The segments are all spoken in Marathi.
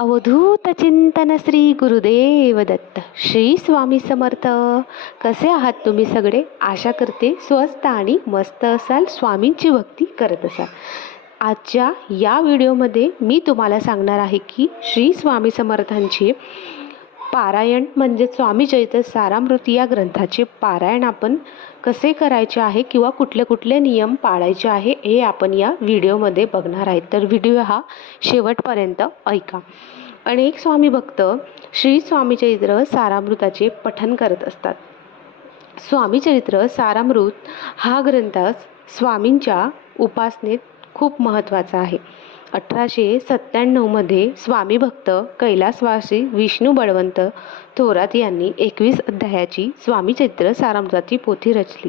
अवधूत चिंतन श्री गुरुदेव दत्त श्री स्वामी समर्थ. कसे आहात तुम्ही सगळे? आशा करते स्वस्त आणि मस्त असाल. स्वामींची भक्ती करत असाल. आजच्या या व्हिडिओमध्ये मी तुम्हाला सांगणार आहे की श्री स्वामी समर्थांचे पारायण म्हणजे स्वामी चरित्र सारामृत या ग्रंथाचे पारायण आपण कसे करायचे आहे किंवा कुठले कुठले नियम पाळायचे आहे हे आपण या व्हिडिओमध्ये बघणार आहेत. तर व्हिडिओ हा शेवटपर्यंत ऐका. अनेक स्वामी भक्त श्री स्वामी चरित्र सारामृताचे पठन करत असतात. स्वामीचरित्र सारामृत हा ग्रंथ स्वामींच्या उपासनेत खूप महत्त्वाचा आहे. अठराशे सत्त्याण्णवमध्ये स्वामी भक्त कैलासवासी विष्णू बळवंत थोरात यांनी एकवीस अध्यायाची स्वामीचरित्र सारामृताची पोथी रचली.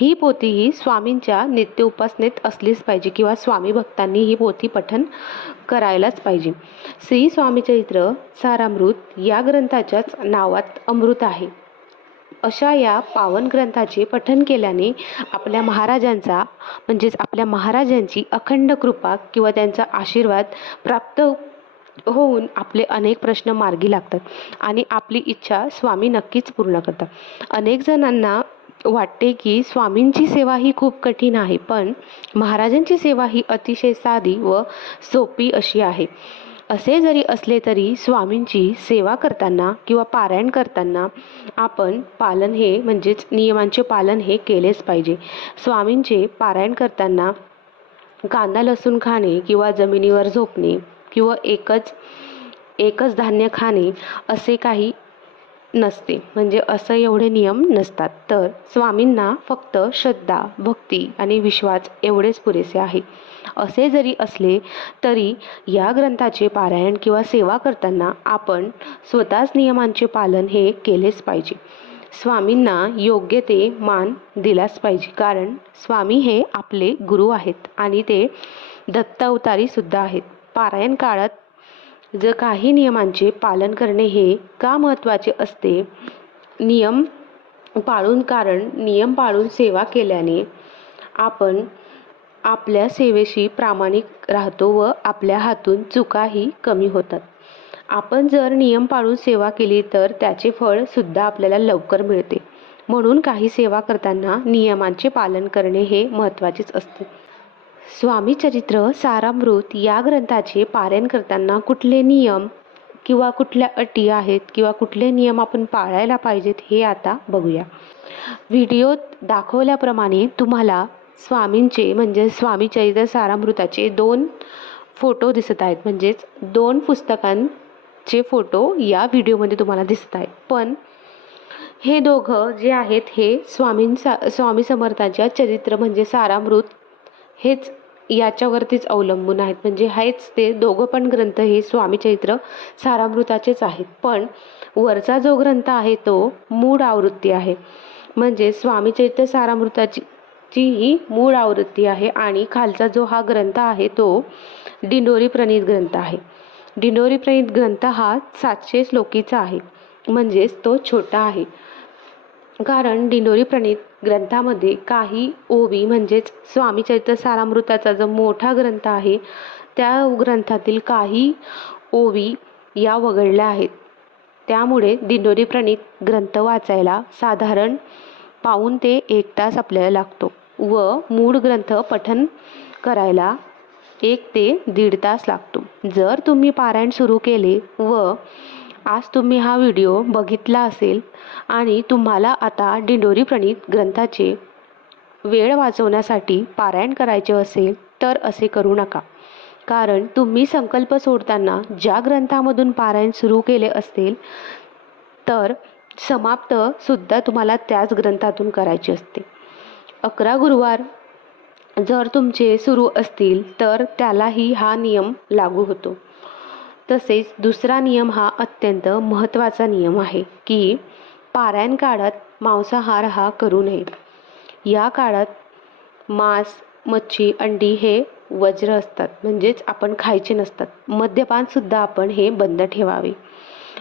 ही पोथी ही स्वामींच्या नित्य उपासनेत असलीच पाहिजे किंवा स्वामी भक्तांनी ही पोथी पठन करायलाच पाहिजे. श्री स्वामीचरित्र सारामृत या ग्रंथाच्याच नावात अमृत आहे. अशा या पावन ग्रंथाचे पठन केल्याने आपल्या महाराजांचा म्हणजेच आपल्या महाराजांची अखंड कृपा किंवा त्यांचा आशीर्वाद प्राप्त होऊन आपले अनेक प्रश्न मार्गी लागतात आणि आपली इच्छा स्वामी नक्कीच पूर्ण करतात. अनेक जणांना वाटते की स्वामींची सेवा ही खूप कठीण आहे पण महाराजांची सेवा ही अतिशय साधी व सोपी अशी आहे. असे जरी असले तरी स्वामींची सेवा करताना किंवा पारायण करताना आपण पालन हे म्हणजेच नियमांचे पालन हे केलेच पाहिजे. स्वामींचे पारायण करताना कांदा लसूण खाणे किंवा जमिनीवर झोपणे किंवा एकच एकच धान्य खाणे असे काही नसते. म्हणजे असं एवढे नियम नसतात. तर स्वामींना फक्त श्रद्धा भक्ती आणि विश्वास एवढेच पुरेसे आहे. असे जरी असले तरी या ग्रंथाचे पारायण किंवा सेवा करताना आपण स्वतःच नियमांचे पालन हे केलेच पाहिजे. स्वामींना योग्य ते मान दिलाच पाहिजे कारण स्वामी हे आपले गुरु आहेत आणि ते दत्तावतारीसुद्धा आहेत. पारायण काळात जर काही नियमांचे पालन करणे हे का महत्त्वाचे असते? नियम पाळून कारण नियम पाळून सेवा केल्याने आपण आपल्या सेवेशी प्रामाणिक राहतो व आपल्या हातून चुकाही कमी होतात. आपण जर नियम पाळून सेवा केली तर त्याचे फळ सुद्धा आपल्याला लवकर मिळते. म्हणून काही सेवा करताना नियमांचे पालन करणे हे महत्त्वाचेच असते. स्वामी चरित्र सारामृत या ग्रंथाचे पारायण करताना कुठले नियम किंवा कुठल्या अटी आहेत किंवा कुठले नियम आपण पाळायला पाहिजेत हे आता बघूया. व्हिडिओत दाखवल्याप्रमाणे तुम्हाला स्वामींचे म्हणजे स्वामी चरित्र सारामृताचे दोन फोटो दिसत आहेत. म्हणजेच दोन पुस्तकांचे फोटो या व्हिडिओमध्ये तुम्हाला दिसत आहेत. पण हे दोघं जे आहेत हे स्वामींचा स्वामी समर्थांच्या चरित्र म्हणजे सारामृत हेच याच्यावरतीच अवलंबून आहेत. म्हणजे हेच ते दोघं पण ग्रंथ हे स्वामी चरित्र सारामृताचेच आहेत. पण वरचा जो ग्रंथ आहे तो मूळ आवृत्ती आहे. म्हणजे स्वामी चरित्र सारामृताची ची ही मूळ आवृत्ती आहे आणि खालचा जो हा ग्रंथ आहे तो दिंडोरी प्रणीत ग्रंथ आहे. दिंडोरी प्रणीत ग्रंथ हा सातशे श्लोकीचा आहे. म्हणजेच तो छोटा आहे. कारण दिंडोरी प्रणीत ग्रंथामध्ये काही ओवी म्हणजेच स्वामी चरित्र सारामृताचा जो मोठा ग्रंथ आहे त्या ग्रंथातील काही ओवी या वगळल्या आहेत. त्यामुळे दिंडोरी प्रणीत ग्रंथ वाचायला साधारण पाऊन ते एक तास आपल्याला लागतो. व मूळ ग्रंथ पठन करायला एक ते दीड तास लागतो. जर तुम्ही पारायण सुरू केले व आज तुम्ही हा व्हिडिओ बघितला असेल आणि तुम्हाला आता दिंडोरी प्रणीत ग्रंथाचे वेळ वाचवण्यासाठी पारायण करायचे असेल तर असे करू नका. कारण तुम्ही संकल्प सोडताना ज्या ग्रंथामधून पारायण सुरू केले असेल तर समाप्त सुद्धा तुम्हाला त्याच ग्रंथातून करायची असते. अकरा गुरुवार जर तुमचे सुरू असतील तर त्यालाही हा नियम लागू होतो. तसेच दुसरा नियम हा अत्यंत महत्त्वाचा नियम आहे की पारायण काळात मांसाहार हा करू नये. या काळात मांस मच्छी अंडी हे वज्र असतात म्हणजेच आपण खायचे नसतात. मद्यपानसुद्धा आपण हे बंद ठेवावे.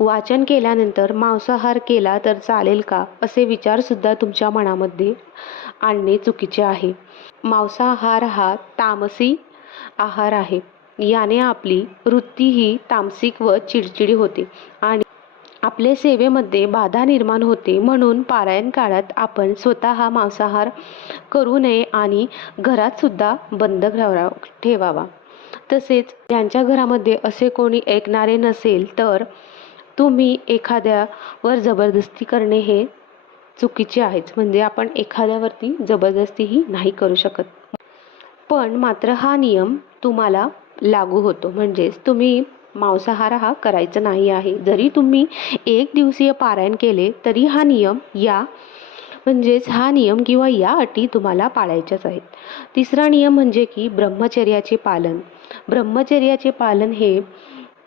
वाचन केल्यानंतर मांसाहार केला तर चालेल का? असे विचारसुद्धा तुमच्या मनामध्ये आणणे चुकीचे आहे. मांसाहार हा तामसी आहार आहे. याने आपली वृत्ती ही तामसिक व चिडचिडी होते आणि आपले सेवेमध्ये बाधा निर्माण होते म्हणून पारायण काळात आपण स्वतः मांसाहार करू नये आणि घरात सुद्धा बंद ठेवावा. तसेच ज्यांच्या घरामध्ये असे कोणी ऐकणारे नसेल तर तुम्ही एखाद्यावर जबरदस्ती करणे हे चुकीचे आहेच. म्हणजे आपण एखाद्यावरती जबरदस्तीही नाही करू शकत. पण मात्र हा नियम तुम्हाला लागू होतो. म्हणजेच तुम्ही मांसाहार हा करायचा नाही आहे. जरी तुम्ही एक दिवसीय पारायण केले तरी हा नियम या म्हणजेच हा नियम किंवा या अटी तुम्हाला पाळायच्याच आहेत. तिसरा नियम म्हणजे की ब्रह्मचर्याचे पालन. ब्रह्मचर्याचे पालन हे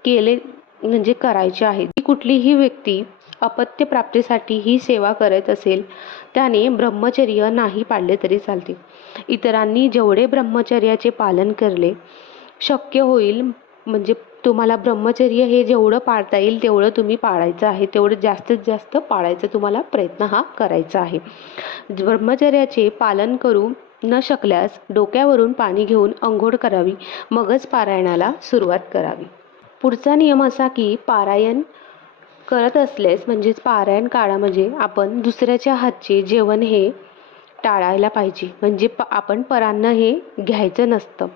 केले म्हणजे करायची आहे. कुठलीही व्यक्ती अपत्य प्राप्तीसाठी ही सेवा करत असेल त्याने ब्रह्मचर्य नाही पाळले तरी चालते. इतरांनी जेवढे ब्रह्मचर्याचे पालन करले शक्य होईल म्हणजे तुम्हाला ब्रह्मचर्य हे जेवढं पाळता येईल तेवढं तुम्ही पाळायचं आहे. तेवढं जास्तीत जास्त पाळायचा तुम्हाला प्रयत्न हा करायचा आहे. ब्रह्मचर्याचे पालन करू न शकल्यास डोक्यावरून पाणी घेऊन अंघोळ करावी मगच पारायणाला सुरुवात करावी. पुढचा नियम असा की पारायण करत असल्यास म्हणजेच पारायण काळामध्ये आपण दुसऱ्याच्या हातचे जेवण हे टाळायला पाहिजे. म्हणजे प आपण परान्न हे घ्यायचं नसतं.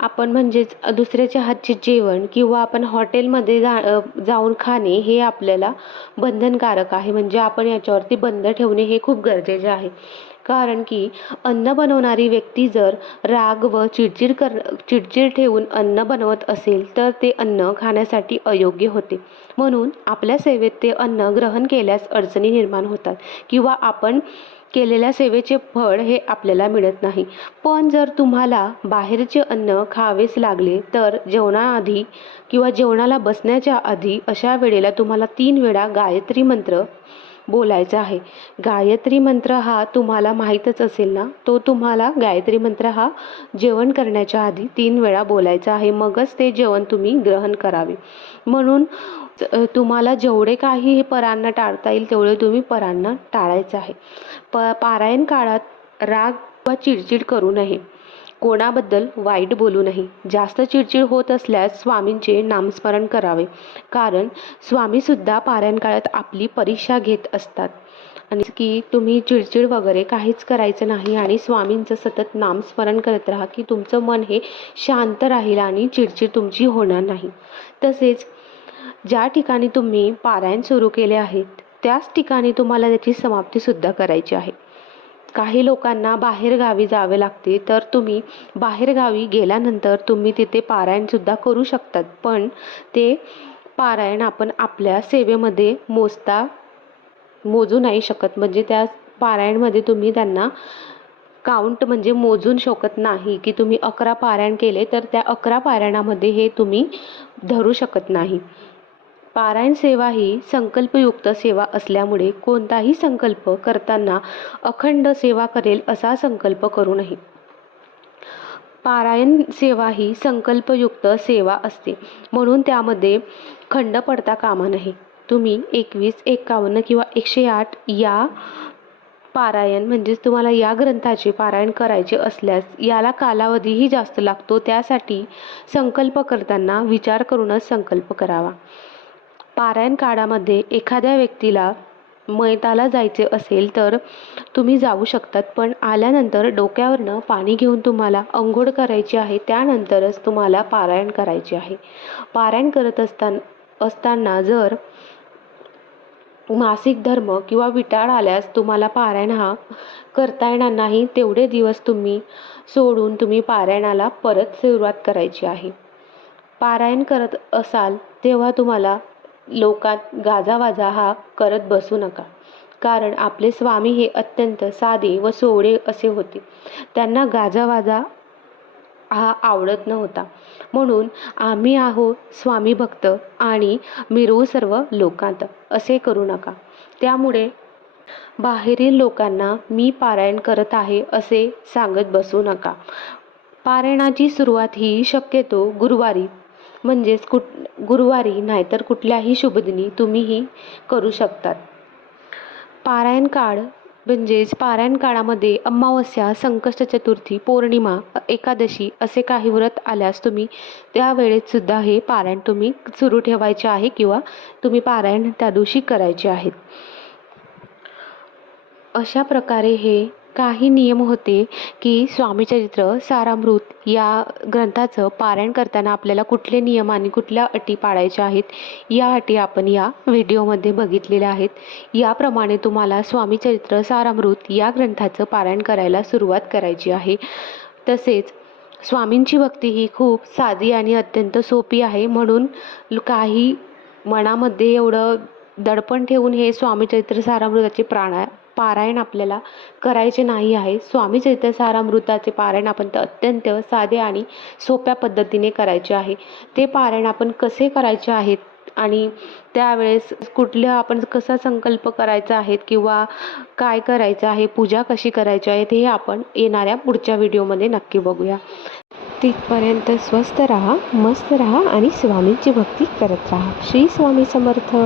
आपण म्हणजेच दुसऱ्याच्या हातचे जेवण किंवा आपण हॉटेलमध्ये जा जाऊन खाणे हे आपल्याला बंधनकारक आहे. म्हणजे आपण याच्यावरती बंद ठेवणे हे खूप गरजेचे आहे. कारण की अन्न बनवणारी व्यक्ती जर राग व चिडचिड कर चिडचिड ठेवून अन्न बनवत असेल तर ते अन्न खाण्यासाठी अयोग्य होते. म्हणून आपल्या सेवेत ते अन्न ग्रहण केल्यास अडचणी निर्माण होतात किंवा आपण केलेल्या सेवेचे फळ हे आपल्याला मिळत नाही. पण जर तुम्हाला बाहेरचे अन्न खावेच लागले तर जेवणाआधी किंवा जेवणाला बसण्याच्या आधी अशा वेळेला तुम्हाला तीन वेळा गायत्री मंत्र बोलायचं आहे. गायत्री मंत्र हा तुम्हाला माहीतच असेल ना? तो तुम्हाला गायत्री मंत्र हा जेवण करण्याच्या आधी तीन वेळा बोलायचा आहे. मगच ते जेवण तुम्ही ग्रहण करावे. म्हणून तुम्हाला जेवढे काही हे परांना टाळता येईल तेवढे तुम्ही परांना टाळायचं आहे. प पारायण काळात राग वा चिडचिड करू नये. कोणाबद्दल वाईट बोलू नये. जास्त चिडचिड होत असल्यास स्वामींचे नामस्मरण करावे. कारण स्वामीसुद्धा पारायण काळात आपली परीक्षा घेत असतात. आणि की तुम्ही चिडचिड वगैरे काहीच करायचं नाही आणि स्वामींचं सतत नामस्मरण करत राहा की तुमचं मन हे शांत राहील आणि चिडचिड तुमची होणार नाही. तसेच ज्या ठिकाणी तुम्ही पारायण सुरू केले आहेत त्याच ठिकाणी तुम्हाला त्याची समाप्तीसुद्धा करायची आहे. काही लोकांना बाहेरगावी जावे लागते तर तुम्ही बाहेरगावी गेल्यानंतर तुम्ही तिथे पारायणसुद्धा करू शकतात. पण ते पारायण आपण आपल्या सेवेमध्ये मोजता मोजू नाही शकत. म्हणजे त्या पारायणमध्ये तुम्ही त्यांना काउंट म्हणजे मोजून शकत नाही की तुम्ही अकरा पारायण केले तर त्या अकरा पारायणामध्ये हे तुम्ही धरू शकत नाही. पारायण सेवा ही संकल्पयुक्त सेवा असल्यामुळे कोणताही संकल्प करताना अखंड सेवा करेल असा संकल्प करू नये. पारायण सेवा ही संकल्पयुक्त सेवा असते. म्हणून त्यामध्ये खंड पडता कामा नये. तुम्ही एकवीस एकावन्न किंवा एकशे आठ या पारायण म्हणजेच तुम्हाला या ग्रंथाचे पारायण करायचे असल्यास याला कालावधीही जास्त लागतो. त्यासाठी संकल्प करताना विचार करूनच संकल्प करावा. पारायण काळामध्ये एखाद्या व्यक्तीला मैताला जायचे असेल तर तुम्ही जाऊ शकतात पण आल्यानंतर डोक्यावरनं पाणी घेऊन तुम्हाला अंघोळ करायची आहे त्यानंतरच तुम्हाला पारायण करायचे आहे. पारायण करत असताना असताना जर मासिक धर्म किंवा विटाळ आल्यास तुम्हाला पारायण हा करता येणार नाही तेवढे दिवस तुम्ही सोडून तुम्ही पारायणाला परत सुरुवात करायची आहे. पारायण करत असाल तेव्हा तुम्हाला लोकात गाजावाजा हा करत बसू नका. कारण आपले स्वामी हे अत्यंत साधे व सोडे असे होते. त्यांना गाजावाजा हा आवडत नव्हता. म्हणून आम्ही आहो स्वामी भक्त आणि मिरवू सर्व लोकांत. असे करू नका. त्यामुळे बाहेरील लोकांना मी पारायण करत आहे असे सांगत बसू नका. पारायणाची सुरुवात ही शक्यतो गुरुवारी म्हणजेच कुठ गुरुवारी नाहीतर कुठल्याही शुभदिनी तुम्हीही करू शकतात. पारायण काळ म्हणजेच पारायण काळामध्ये अमावस्या संकष्ट चतुर्थी पौर्णिमा एकादशी असे काही व्रत आल्यास तुम्ही त्यावेळेतसुद्धा हे पारायण तुम्ही सुरू ठेवायचे आहे किंवा तुम्ही पारायण त्या दिवशी करायचे आहेत. अशा प्रकारे हे काही नियम होते की स्वामीचरित्र सारामृत या ग्रंथाचं पारायण करताना आपल्याला कुठले नियम आणि कुठल्या अटी पाळायच्या आहेत या अटी आपण या व्हिडिओमध्ये बघितलेल्या आहेत. याप्रमाणे तुम्हाला स्वामीचरित्र सारामृत या ग्रंथाचं पारायण करायला सुरुवात करायची आहे. तसेच स्वामींची भक्ती ही खूप साधी आणि अत्यंत सोपी आहे म्हणून काही मनामध्ये एवढं दडपण ठेवून हे स्वामीचरित्र सारामृताचे प्राणा पारायण आपल्याला करायचे नाही आहे. स्वामी सारामृताचे पारायण आपण त- अत्यंत साधे आणि सोप्या पद्धतीने करायचे आहे. ते पारायण आपण कसे करायचे आहेत? आणि त्यावेळेस कुठलं आपण कसा संकल्प करायचा आहे किंवा काय करायचं आहे? पूजा कशी करायची आहे? हे आपण येणाऱ्या पुढच्या व्हिडिओमध्ये नक्की बघूया. तिथपर्यंत स्वस्त राहा मस्त राहा आणि स्वामींची भक्ती करत राहा. श्री स्वामी समर्थ.